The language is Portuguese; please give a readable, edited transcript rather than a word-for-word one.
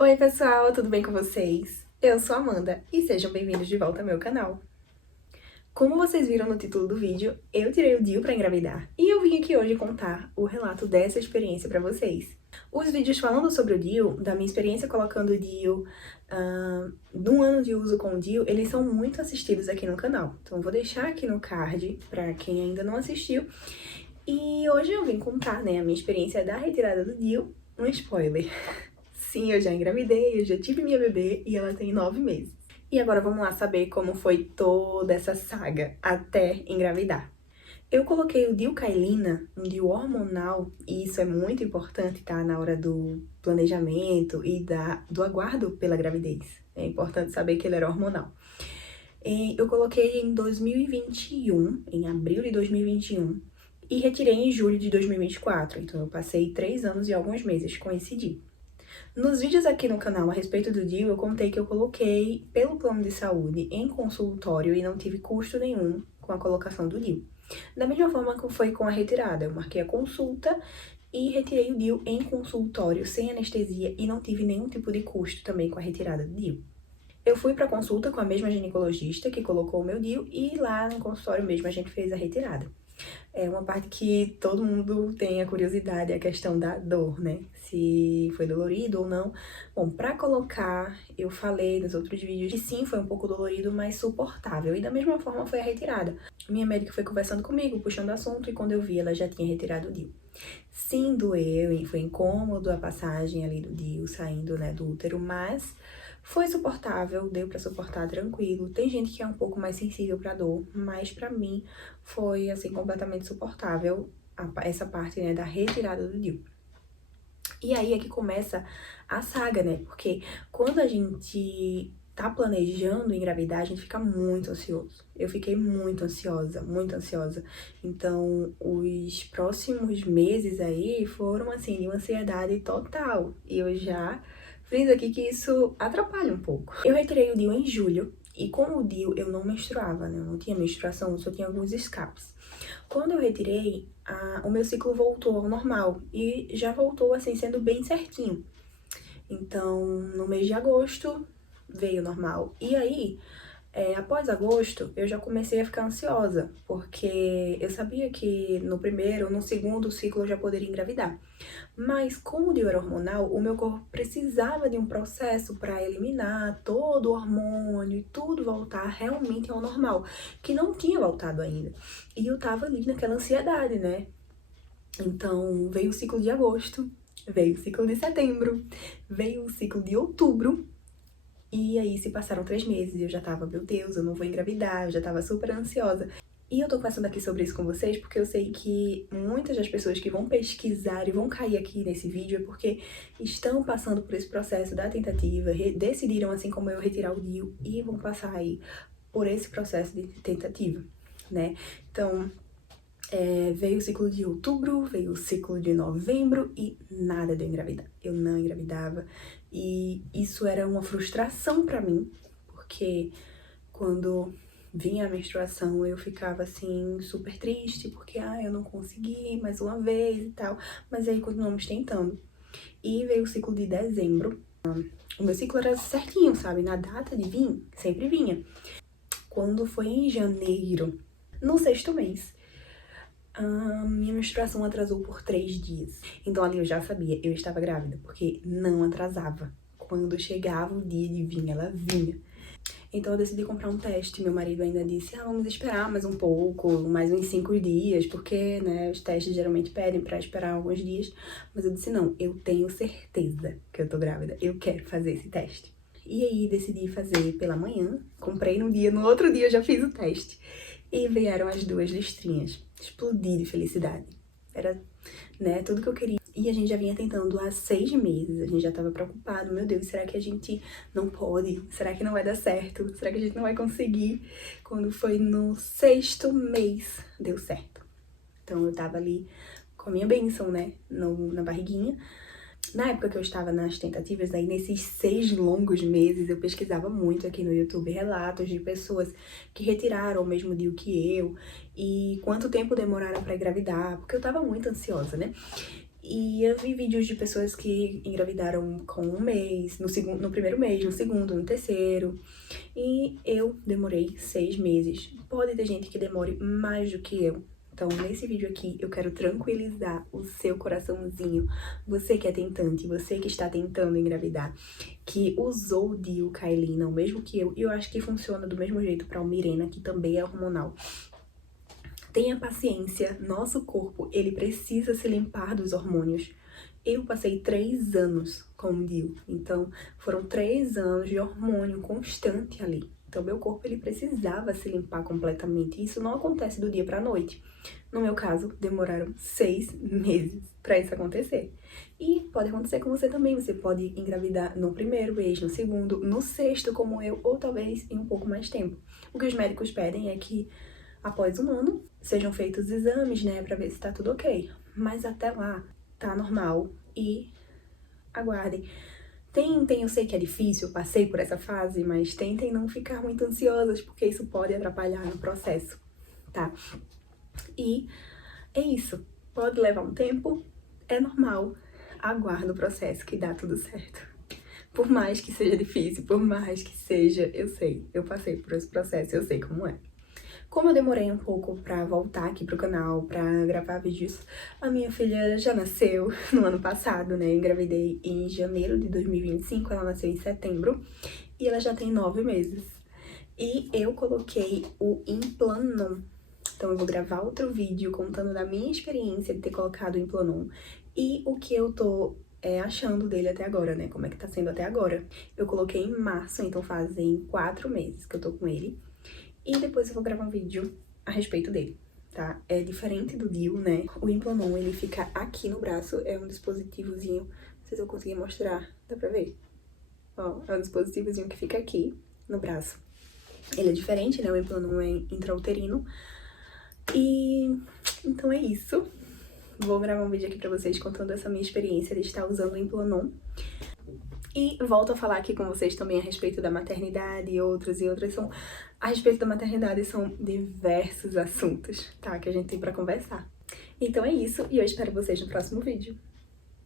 Oi pessoal, tudo bem com vocês? Eu sou a Amanda e sejam bem-vindos de volta ao meu canal. Como vocês viram no título do vídeo, eu tirei o DIU para engravidar e eu vim aqui hoje contar o relato dessa experiência para vocês. Os vídeos falando sobre o DIU, da minha experiência colocando o DIU, no ano de uso com o DIU, eles são muito assistidos aqui no canal. Então eu vou deixar aqui no card para quem ainda não assistiu. E hoje eu vim contar, né, a minha experiência da retirada do DIU, um spoiler. Sim, eu já engravidei, eu já tive minha bebê e ela tem 9 meses. E agora vamos lá saber como foi toda essa saga até engravidar. Eu coloquei o Dilcailina, um DIU hormonal, e isso é muito importante, tá? Na hora do planejamento e do aguardo pela gravidez. É importante saber que ele era hormonal. Eu coloquei em 2021, em abril de 2021, e retirei em julho de 2024. Então eu passei 3 anos e alguns meses com esse DIU. Nos vídeos aqui no canal a respeito do DIU, eu contei que eu coloquei pelo plano de saúde em consultório e não tive custo nenhum com a colocação do DIU. Da mesma forma que foi com a retirada, eu marquei a consulta e retirei o DIU em consultório, sem anestesia, e não tive nenhum tipo de custo também com a retirada do DIU. Eu fui para consulta com a mesma ginecologista que colocou o meu DIU e lá no consultório mesmo a gente fez a retirada. É uma parte que todo mundo tem a curiosidade, a questão da dor, né? Se foi dolorido ou não. Bom, pra colocar, eu falei nos outros vídeos que sim, foi um pouco dolorido, mas suportável. E da mesma forma foi a retirada. Minha médica foi conversando comigo, puxando assunto, e quando eu vi, ela já tinha retirado o DIU. Sim, doeu, e foi incômodo a passagem ali do DIU saindo, né, do útero, mas foi suportável, deu pra suportar tranquilo. Tem gente que é um pouco mais sensível pra dor, mas pra mim foi, assim, completamente suportável essa parte, né, da retirada do DIU. E aí é que começa a saga, né, porque quando a gente tá planejando engravidar, a gente fica muito ansioso. Eu fiquei muito ansiosa, muito ansiosa. Então, os próximos meses aí foram, assim, de uma ansiedade total. E eu já friso aqui que isso atrapalha um pouco. Eu retirei o DIU em julho, e com o DIU eu não menstruava, né? Eu não tinha menstruação, eu só tinha alguns escapes. Quando eu retirei, o meu ciclo voltou ao normal e já voltou, assim, sendo bem certinho. Então, no mês de agosto, veio normal. E aí, após agosto, eu já comecei a ficar ansiosa, porque eu sabia que no primeiro ou no segundo ciclo eu já poderia engravidar. Mas como o DIU era hormonal, o meu corpo precisava de um processo para eliminar todo o hormônio e tudo voltar realmente ao normal, que não tinha voltado ainda. E eu tava ali naquela ansiedade, né? Então, veio o ciclo de agosto, veio o ciclo de setembro, veio o ciclo de outubro, e aí se passaram 3 meses e eu já tava, meu Deus, eu não vou engravidar, eu já tava super ansiosa. E eu tô conversando aqui sobre isso com vocês porque eu sei que muitas das pessoas que vão pesquisar e vão cair aqui nesse vídeo é porque estão passando por esse processo da tentativa, decidiram, assim como eu, retirar o DIU e vão passar aí por esse processo de tentativa, né? Então, veio o ciclo de outubro, veio o ciclo de novembro e nada de eu engravidar. Eu não engravidava e isso era uma frustração pra mim, porque quando vinha a menstruação eu ficava assim super triste, porque eu não consegui mais uma vez e tal, mas aí continuamos tentando. E veio o ciclo de dezembro. O meu ciclo era certinho, sabe? Na data de vir, sempre vinha. Quando foi em janeiro, no 6º mês, minha menstruação atrasou por 3 dias. Então ali eu já sabia, eu estava grávida, porque não atrasava. Quando chegava o dia de vir, ela vinha. Então eu decidi comprar um teste. Meu marido ainda disse, vamos esperar mais um pouco, mais uns 5 dias, porque, né, os testes geralmente pedem pra esperar alguns dias. Mas eu disse, não, eu tenho certeza que eu tô grávida, eu quero fazer esse teste. E aí decidi fazer pela manhã, comprei no dia, no outro dia eu já fiz o teste. E vieram as 2 listrinhas. Explodi de felicidade. Era, né, tudo que eu queria. E a gente já vinha tentando há 6 meses, a gente já tava preocupado, meu Deus, será que a gente não pode? Será que não vai dar certo? Será que a gente não vai conseguir? Quando foi no 6º mês, deu certo. Então eu tava ali com a minha bênção, né, na barriguinha. Na época que eu estava nas tentativas, aí nesses 6 longos meses, eu pesquisava muito aqui no YouTube relatos de pessoas que retiraram o mesmo DIU que eu e quanto tempo demoraram pra engravidar, porque eu tava muito ansiosa, né? E eu vi vídeos de pessoas que engravidaram com um mês, no primeiro mês, no segundo, no terceiro. E eu demorei 6 meses. Pode ter gente que demore mais do que eu. Então, nesse vídeo aqui, eu quero tranquilizar o seu coraçãozinho. Você que é tentante, você que está tentando engravidar, que usou o DIU Kailina, o mesmo que eu. E eu acho que funciona do mesmo jeito para o Mirena, que também é hormonal. Tenha paciência, nosso corpo, ele precisa se limpar dos hormônios. Eu passei 3 anos com o DIU, então foram 3 anos de hormônio constante ali. Então meu corpo, ele precisava se limpar completamente, e isso não acontece do dia pra noite. No meu caso, demoraram 6 meses pra isso acontecer. E pode acontecer com você também, você pode engravidar no primeiro mês, no segundo, no sexto como eu, ou talvez em um pouco mais tempo. O que os médicos pedem é que após um ano, sejam feitos exames, né, pra ver se tá tudo ok. Mas até lá, tá normal e aguardem. Eu sei que é difícil, eu passei por essa fase, mas tentem não ficar muito ansiosas, porque isso pode atrapalhar no processo, tá? E é isso. Pode levar um tempo, é normal. Aguarda o processo que dá tudo certo. Por mais que seja difícil, por mais que seja, eu sei, eu passei por esse processo, eu sei como é. Como eu demorei um pouco pra voltar aqui pro canal, pra gravar vídeos, a minha filha já nasceu no ano passado, né? Eu engravidei em janeiro de 2025, ela nasceu em setembro e ela já tem 9 meses. E eu coloquei o Implanon. Então eu vou gravar outro vídeo contando da minha experiência de ter colocado o Implanon e o que eu tô achando dele até agora, né? Como é que tá sendo até agora. Eu coloquei em março, então fazem 4 meses que eu tô com ele. E depois eu vou gravar um vídeo a respeito dele, tá? É diferente do DIU, né? O Implanon, ele fica aqui no braço, é um dispositivozinho, não sei se eu conseguir mostrar, dá pra ver? Ó, é um dispositivozinho que fica aqui no braço. Ele é diferente, né? O Implanon é intrauterino. E então é isso. Vou gravar um vídeo aqui pra vocês contando essa minha experiência de estar usando o Implanon. E volto a falar aqui com vocês também a respeito da maternidade e outras. A respeito da maternidade são diversos assuntos, tá? Que a gente tem pra conversar. Então é isso, e eu espero vocês no próximo vídeo.